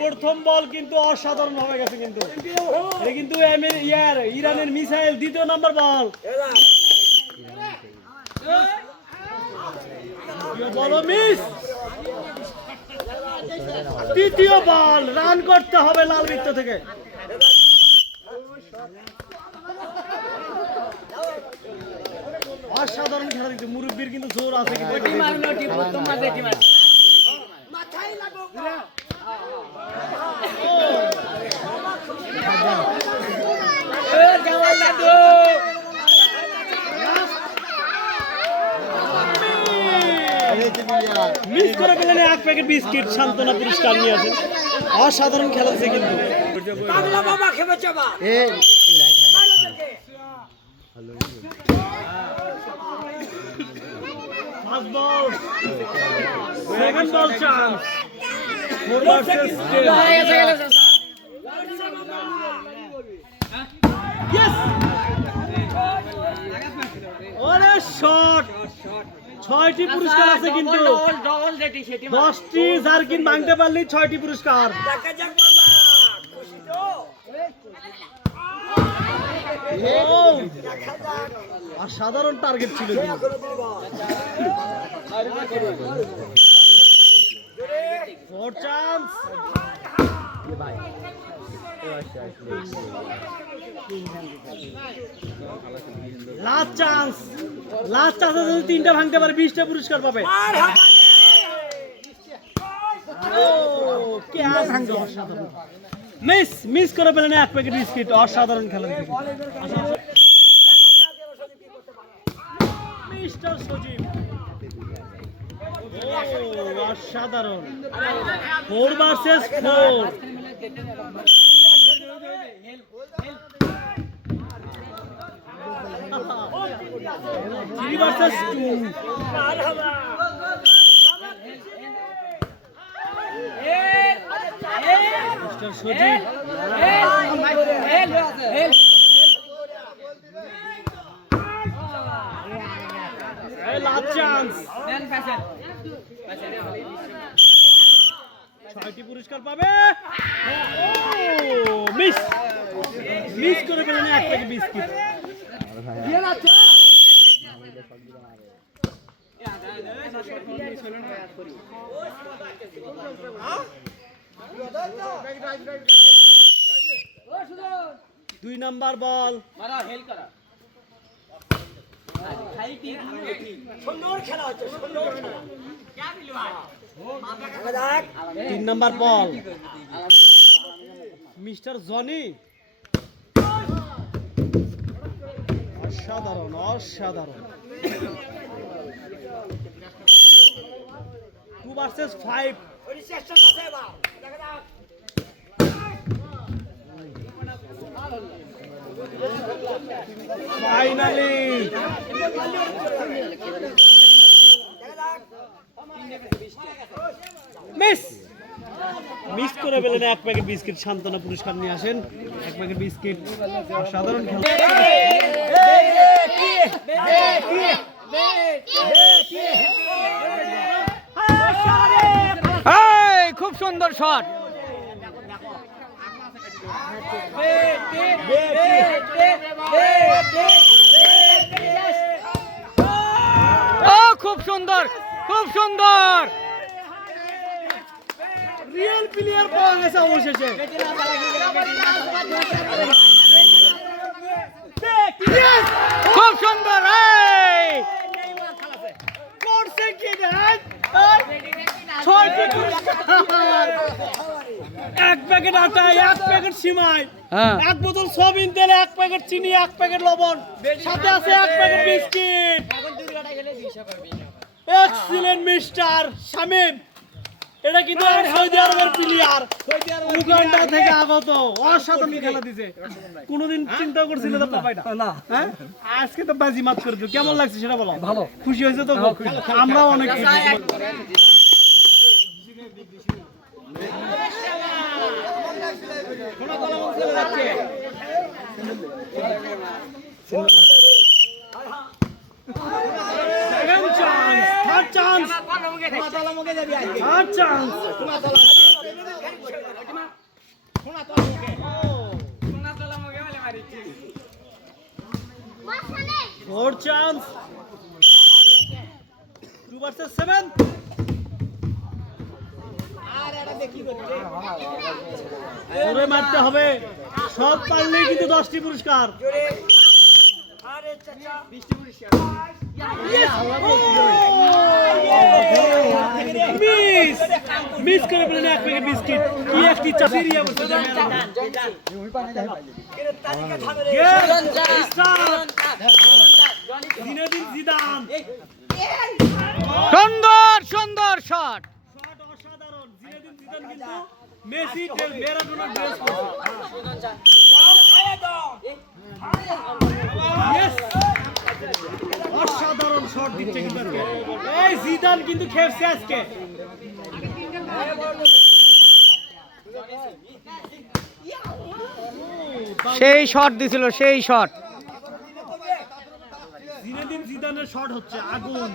প্রথম বল কিন্তু অসাধারণ হয়ে গেছে কিন্তু ইরানের মিসাইল দ্বিতীয় নাম্বার বল বলো মিস তৃতীয় বল রান করতে হবে লাল বৃত্ত থেকে অসাধারণ খেলা দিচ্ছে মুরব্বীর কিন্তু জোর আছে মিস করে পেলেন এক প্যাকেট বিস্কিট সান্ত্বনা পুরস্কার নিয়ে আসেন অসাধারণ খেলা হচ্ছে কিন্তু ছয়টি পুরস্কার আছে কিন্তু 10টি জার্কিন ভাঙতে পারলে 6টি পুরস্কার অসাধারণ টার্গেট ছিল লাস্ট চান্স যদি 3টা ভাঙতে পারে 20টা পুরস্কার পাবে মিস করে পেলেন এক প্যাকেট বিস্কিট অসাধারণ খেলা মিস্টার সজীব অসাধারণ 4 ভার্সেস 4 3 ভার্সেস 2 মিস্টার সজীব লাস্ট চান্স 6টি পুরস্কার পাবে মিস করে পেলেন এক প্যাকেট বিস্কিট দুই নাম্বার বল 3 নাম্বার বল মিস্টার জনি অসাধারণ 2 ভার্সেস 5 ফাইনালি মিস করে পেলেন এক প্যাকেট বিস্কিট সান্ত্বনা পুরস্কার নিয়ে আসেন এক প্যাকেট বিস্কিট অসাধারণ খেলা খুব সুন্দর শট খুব সুন্দর রিয়েল প্লেয়ার পাওয়া গেছে অবশেষে খুব সুন্দর করছে কি দেখ 6টি পুরস্কার এক প্যাকেট আটা এক প্যাকেট সিমাই এক বোতল সয়াবিন তেল এক প্যাকেট চিনি এক প্যাকেট লবণ সাথে আছে এক packet biscuit excellent mister Shamim এটা কিন্তু সৌদি আরবের প্লেয়ার উগান্ডা থেকে আগত অসাধারণ খেলা দিছে কোনদিন চিন্তা করছিল তো পাপাইটা না হ্যাঁ আজকে তো বাজি মাত করে দিল কেমন লাগছে সেটা বলো ভালো খুশি হয়েছে তো আমরাও অনেক খুশি second chance, third chance, third chance. Fourth chance, 2 vs 7। জোরে মারতে হবে, সব পারলেই কিন্তু 10টি পুরস্কার। মিস মিস করে ফেলেন এক প্যাকেট বিস্কিট। কি একটি চাপিরিয়া বলতে জিনেদিন জিদান। সুন্দর সুন্দর শট। শট অসাধারণ। জিনেদিন জিদান কিন্তু মেসি ম্যারাডোনার ড্রেস পরেছে। Yes! অসাধারণ শট দিচ্ছে কিন্তু এই জিদান কিন্তু খেলছে আজকে। সেই শট দিছিল, সেই শট। জিনেদিন জিদানের শট হচ্ছে আগুন।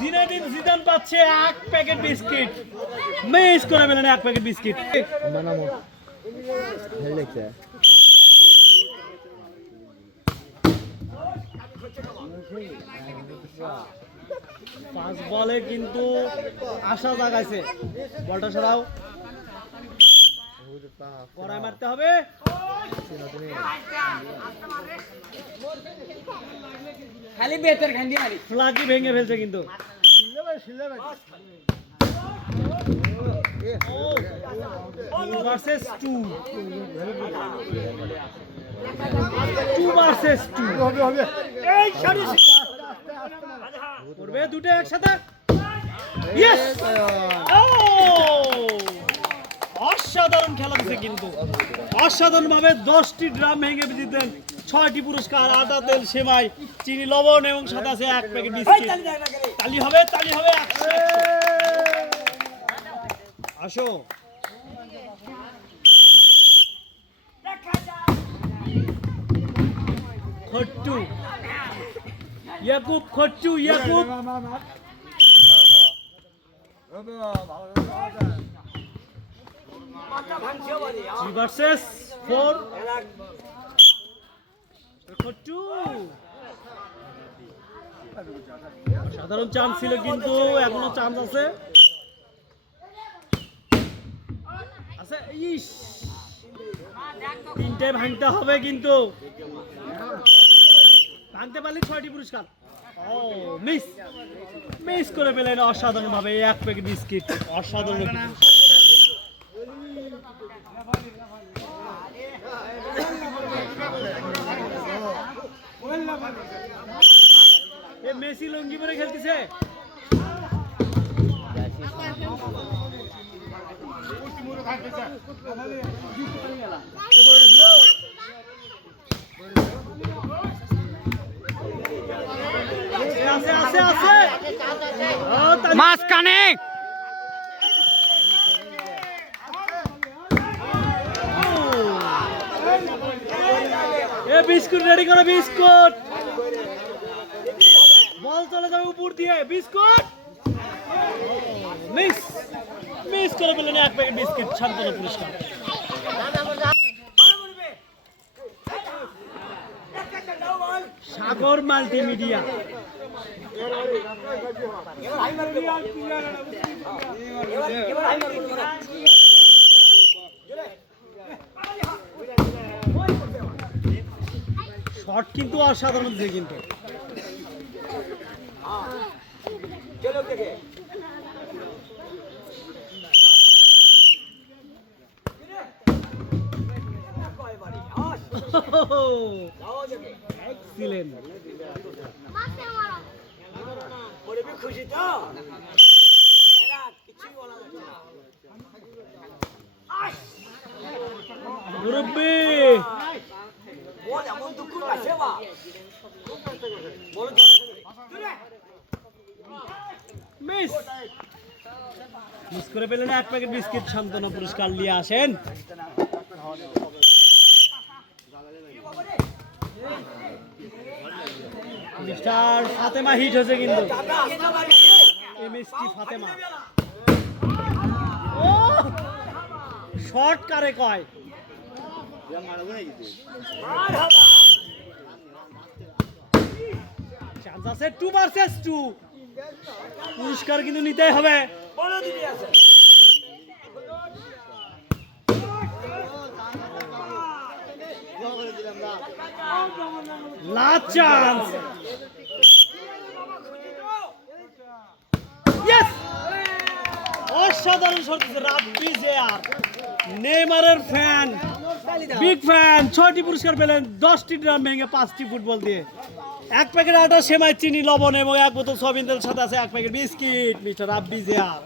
জিনেদিন জিদান পাচ্ছে 1 প্যাকেট বিস্কিট। মিস করে ফেলেন 1 প্যাকেট বিস্কিট। পাঁচ বলে কিন্তু আশা জাগাইছে। বলটা সরাও, কড়াই মারতে হবে। খালি বেতের খান্দি মারি। ফ্লাগই ভেঙে ফেলছে কিন্তু। 2 vs 2। 2 vs 2 এই শাড়ি করবে দুটো একসাথে। ইয়েস! অসাধারণ খেলা দিচ্ছে কিন্তু। অসাধারণ ভাবে 10টি ড্রাম ভেঙে জিতেন। 6টি পুরস্কার, আটা, তেল, সেমাই, চিনি, লবণ এবং সাথে আছে 1 প্যাকেট বিস্কিট। তালি হবে, তালি হবে। আসো খট্টু ইয়াকুব, খট্টু ইয়াকুব। 3 vs 4। খট্টু সাধারণ চান্স ছিল কিন্তু এখনো চান্স আছে। ইস, 3টে ভাঙতে হবে কিন্তু। ভাঙতে পারলে 6টি পুরস্কার। ও মিস মিস করে পেলেন অসাধারণ ভাবে 1 প্যাকেট বিস্কিট। অসাধারণ। মেসি লঙ্গি পরে খেলতেছে। মাঝখানে বিস্কুট রেডি করো, বিস্কুট। বল চলে যাবে উপর দিয়ে। বিস্কুট মিস মিস করে ফেলেন 1 প্যাকেট বিস্কিট। শান্তনা পুরস্কার। সাগর মাল্টিমিডিয়া। শট কিন্তু অসাধারণ দিয়ে কিন্তু। এক্সিলেন্ট। খুশি তো মুরব্বি এমন দুঃখ আছে বা মিস করে পেলেন এক প্যাকেট বিস্কিট সান্ত্বনা পুরস্কার নিয়ে আসেন। মিস্টার ফাতেমা হিট হয়েছে কিন্তু এমএসটি ফাতেমা। ও শর্ট কারে কয় চান্স আছে 2 ভার্সেস 2 পুরস্কার কিন্তু নিতেই হবে। লাস্ট চান্স ইয়েস অসাধারণ শট দিয়েছে রাব্বি জিয়ার নেইমারের ফ্যান বিগ ফ্যান 6টি পুরস্কার পেলেন 10টি ড্রাম ভেঙে 5টি ফুটবল দিয়ে এক প্যাকেট আটা সেমাই চিনি লবণ এবং এক বোতল সয়াবিন তেলের সাথে আছে এক প্যাকেট বিস্কিট মিস্টার রাব্বি জিয়ার।